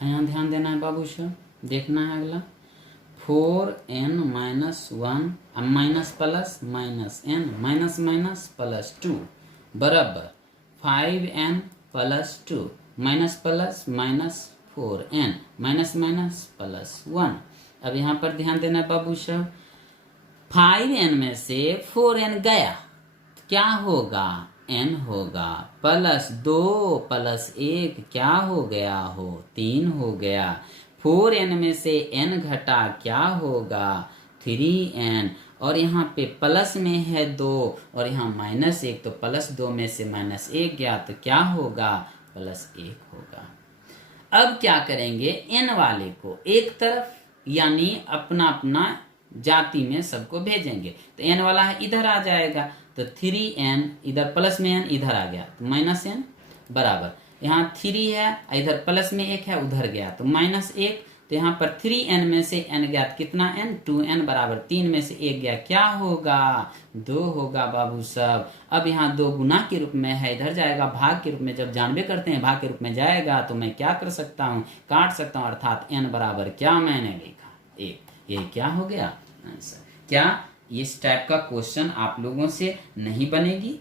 यहाँ ध्यान देना है बाबू साहब, देखना है अगला 4n-1 minus plus minus n minus minus +2 बराबर 5n+2 minus plus minus 4n minus minus +1। अब यहाँ पर ध्यान देना है बाबू साहब, 5n में से 4n गया तो क्या होगा, n होगा, +2 +1 क्या हो गया हो, 3 हो गया। 4n में से n घटा क्या होगा, 3n। और यहाँ पे प्लस में है 2 और यहाँ -1, तो +2 में से -1 गया तो क्या होगा, +1 होगा। अब क्या करेंगे, n वाले को एक तरफ यानी अपना अपना जाति में सबको भेजेंगे। तो n वाला है इधर आ जाएगा तो 3n इधर प्लस में n इधर आ गया तो -n बराबर, यहाँ 3 है इधर प्लस में 1 है उधर गया तो -1। तो यहाँ पर 3n में से n गया तो कितना n, 2n बराबर 3 में से 1 गया क्या होगा, 2 होगा बाबू साहब। अब यहाँ 2 गुना के रूप में है, इधर जाएगा भाग के रूप में, जब जानबे करते हैं भाग के रूप में जाएगा तो मैं क्या कर सकता हूँ, काट सकता हूँ, अर्थात n बराबर क्या मैंने लिखा 1। ये क्या हो गया आंसर। क्या इस टाइप का क्वेश्चन आप लोगों से नहीं बनेगी?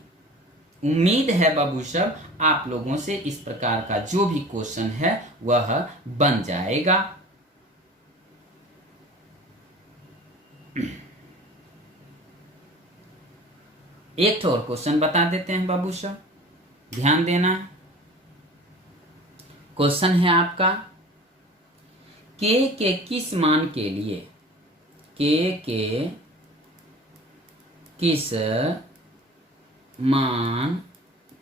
उम्मीद है बाबू साहब आप लोगों से इस प्रकार का जो भी क्वेश्चन है वह बन जाएगा। एक तो और क्वेश्चन बता देते हैं बाबू साहब, ध्यान देना। क्वेश्चन है आपका, के किस मान के लिए, के किस मान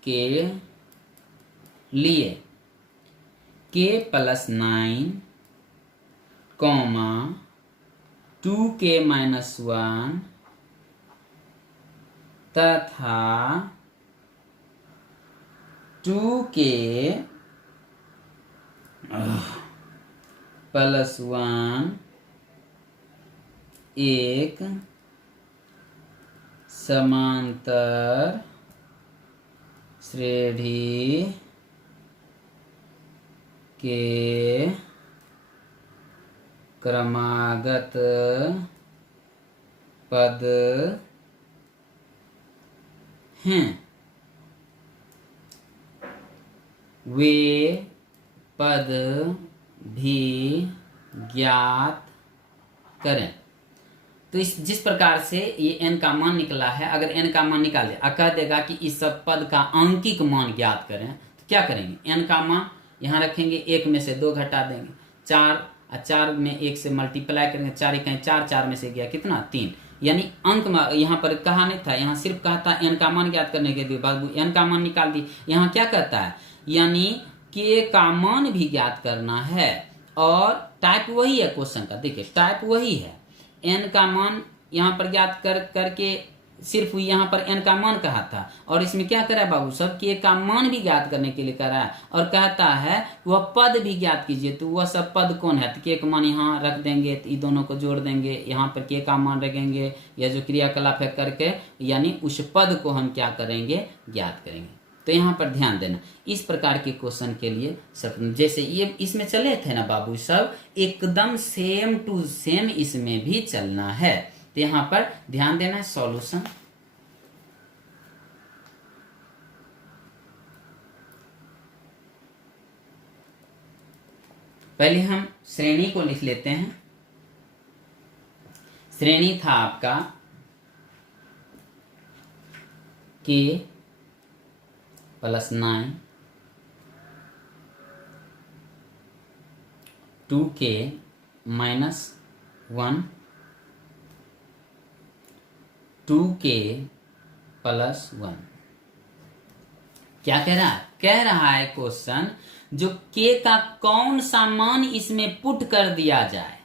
के लिए k+9, 2k-1 तथा 2k+1 एक समांतर श्रेणी के क्रमागत पद हैं। वे पद भी ज्ञात करें। तो इस जिस प्रकार से ये n का मान निकला है, अगर n का मान निकाले कह देगा कि इस सब पद का अंकिक मान ज्ञात करें, तो क्या करेंगे, n का मान यहाँ रखेंगे, 1 में से 2 घटा देंगे, 4 में 1 से मल्टीप्लाई करेंगे, 4 इकाई 4, 4 में से गया कितना 3, यानी अंक में यहाँ पर कहा नहीं था, यहाँ सिर्फ कहा था n का मान ज्ञात करने के लिए, बाबू n का मान निकाल दी। यहाँ क्या कहता है, यानी k का मान भी ज्ञात करना है, और टाइप वही है क्वेश्चन का, देखिए टाइप वही है, n का मान यहाँ पर ज्ञात करके सिर्फ यहाँ पर n का मान कहा था, और इसमें क्या करा है बाबू सब, k का मान भी ज्ञात करने के लिए करा है, और कहता है वह पद भी ज्ञात कीजिए। तो वह सब पद कौन है, तो k का मान यहाँ रख देंगे, तो ये दोनों को जोड़ देंगे, यहाँ पर k का मान रखेंगे, यह जो क्रियाकलाप है करके, यानी उस पद को हम क्या करेंगे, ज्ञात करेंगे। तो यहाँ पर ध्यान देना, इस प्रकार के क्वेश्चन के लिए सब जैसे ये इसमें चले थे ना बाबू सब, एकदम सेम टू सेम इसमें भी चलना है। तो यहाँ पर ध्यान देना, सॉल्यूशन पहले हम श्रेणी को लिख लेते हैं। श्रेणी था आपका k+9 2k-1 2k+1। क्या कह रहा है, कह रहा है क्वेश्चन, जो k का कौन सा मान इसमें पुट कर दिया जाए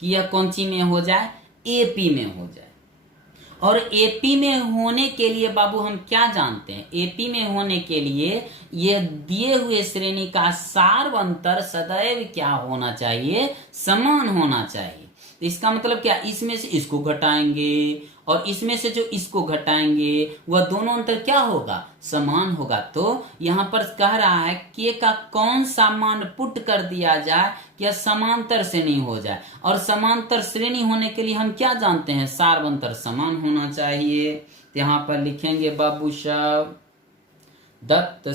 कि यह कौन सी में हो जाए, AP में हो जाए। और AP में होने के लिए बाबू हम क्या जानते हैं, AP में होने के लिए यह दिए हुए श्रेणी का सार्वंतर सदैव क्या होना चाहिए, समान होना चाहिए। तो इसका मतलब क्या, इसमें से इसको घटाएंगे और इसमें से जो इसको घटाएंगे वह दोनों अंतर क्या होगा, समान होगा। तो यहाँ पर कह रहा है k का कौन सा मान पुट कर दिया जाए कि यह समांतर श्रेणी हो जाए, और समांतर श्रेणी होने के लिए हम क्या जानते हैं, सार्वंतर समान होना चाहिए। तो यहाँ पर लिखेंगे बाबू साहब, दत्त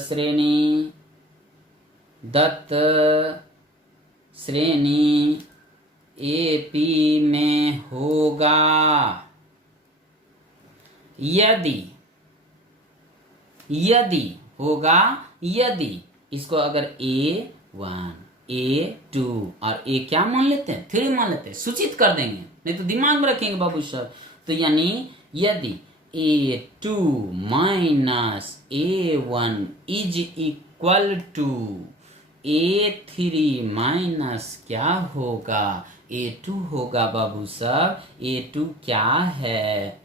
श्रेणी AP में होगा यदि इसको अगर A1 A2 और A क्या मान लेते हैं, 3 मान लेते हैं, सूचित कर देंगे, नहीं तो दिमाग में रखेंगे बाबू सर। तो यानी यदि A2 minus A1 is equal to A3 minus क्या होगा, A2 होगा बाबू साहब। A2 क्या है,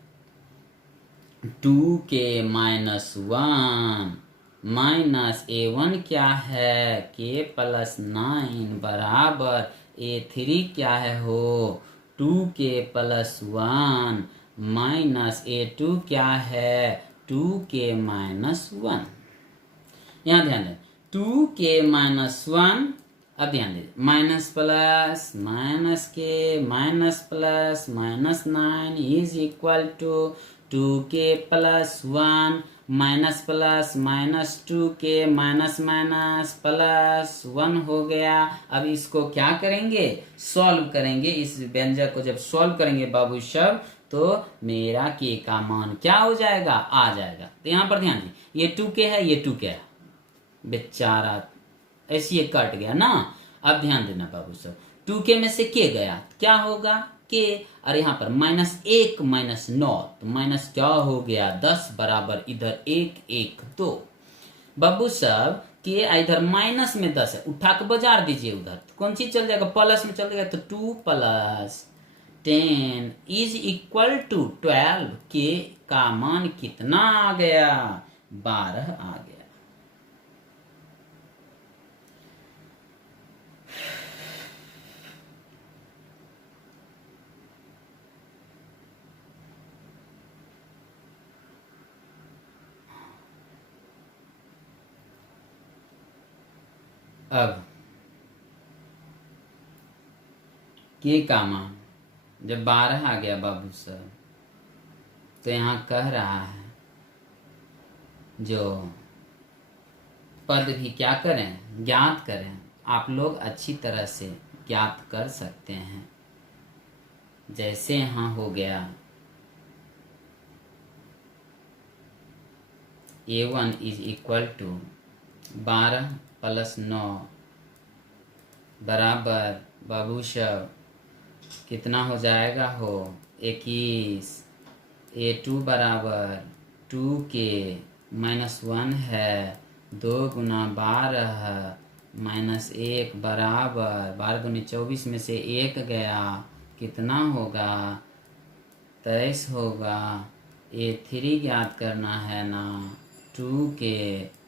2k-1 माइनस A1 क्या है, k+9 बराबर A3 क्या है हो, 2k+1 माइनस A2 क्या है, 2k-1। यहाँ ध्यान दें, 2k-1, अब ध्यान दीजिए, माइनस प्लस माइनस के minus plus -9 is equal to 2k+1 minus plus -2k minus minus plus 1 हो गया। अब इसको क्या करेंगे, सॉल्व करेंगे। इस व्यंजक को जब सॉल्व करेंगे बाबू साहब तो मेरा के का मान क्या हो जाएगा, आ जाएगा। तो यहाँ पर ध्यान दीजिए, ये 2k है, ये 2k है, बेचारा ऐसे ये कट गया ना। अब ध्यान देना बाबू सब, 2k में से के गया क्या होगा, के, और यहाँ पर -1 -9, तो माइनस क्या हो गया 10 बराबर इधर 1 1 2। बाबू सब के इधर माइनस में 10 है, उठा के बाजार दीजिए उधर, तो कौन चीज चल जाएगा, प्लस में चल जाएगा, तो 2 + 10 इज इक्वल टू 12। के का मान कितना आ गया, 12 आ गया। अब के का मान जब 12 आ गया बाबू सर, तो यहाँ कह रहा है जो पद भी क्या करें, ज्ञात करें। आप लोग अच्छी तरह से ज्ञात कर सकते हैं। जैसे यहाँ हो गया A1 इज इक्वल टू 12 + 9 बराबर बाबू सब कितना हो जाएगा, हो 21। A2 बराबर 2k -1 है, 2 × 12 -1 बराबर 12 × 24 में से 1 गया, कितना होगा 23 होगा। A3 ज्ञात करना है ना, 2k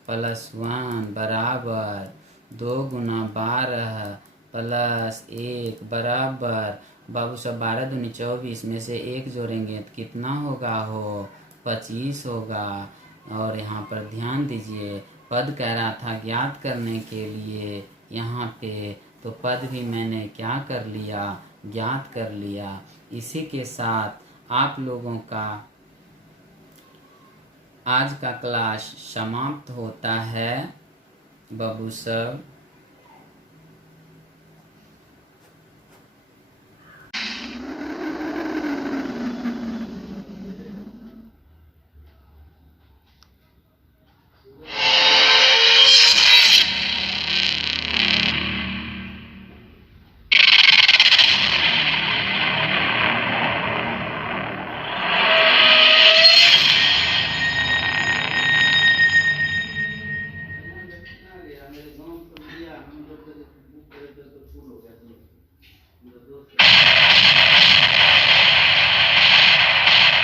+ 1 बराबर 2 × 12 + 1 बराबर बाबू सब 12 दूनी 24 में से 1 जोड़ेंगे तो कितना होगा, हो 25 होगा। और यहाँ पर ध्यान दीजिए, पद कह रहा था ज्ञात करने के लिए यहाँ पे, तो पद भी मैंने क्या कर लिया, ज्ञात कर लिया। इसी के साथ आप लोगों का आज का क्लास समाप्त होता है बाबू सब।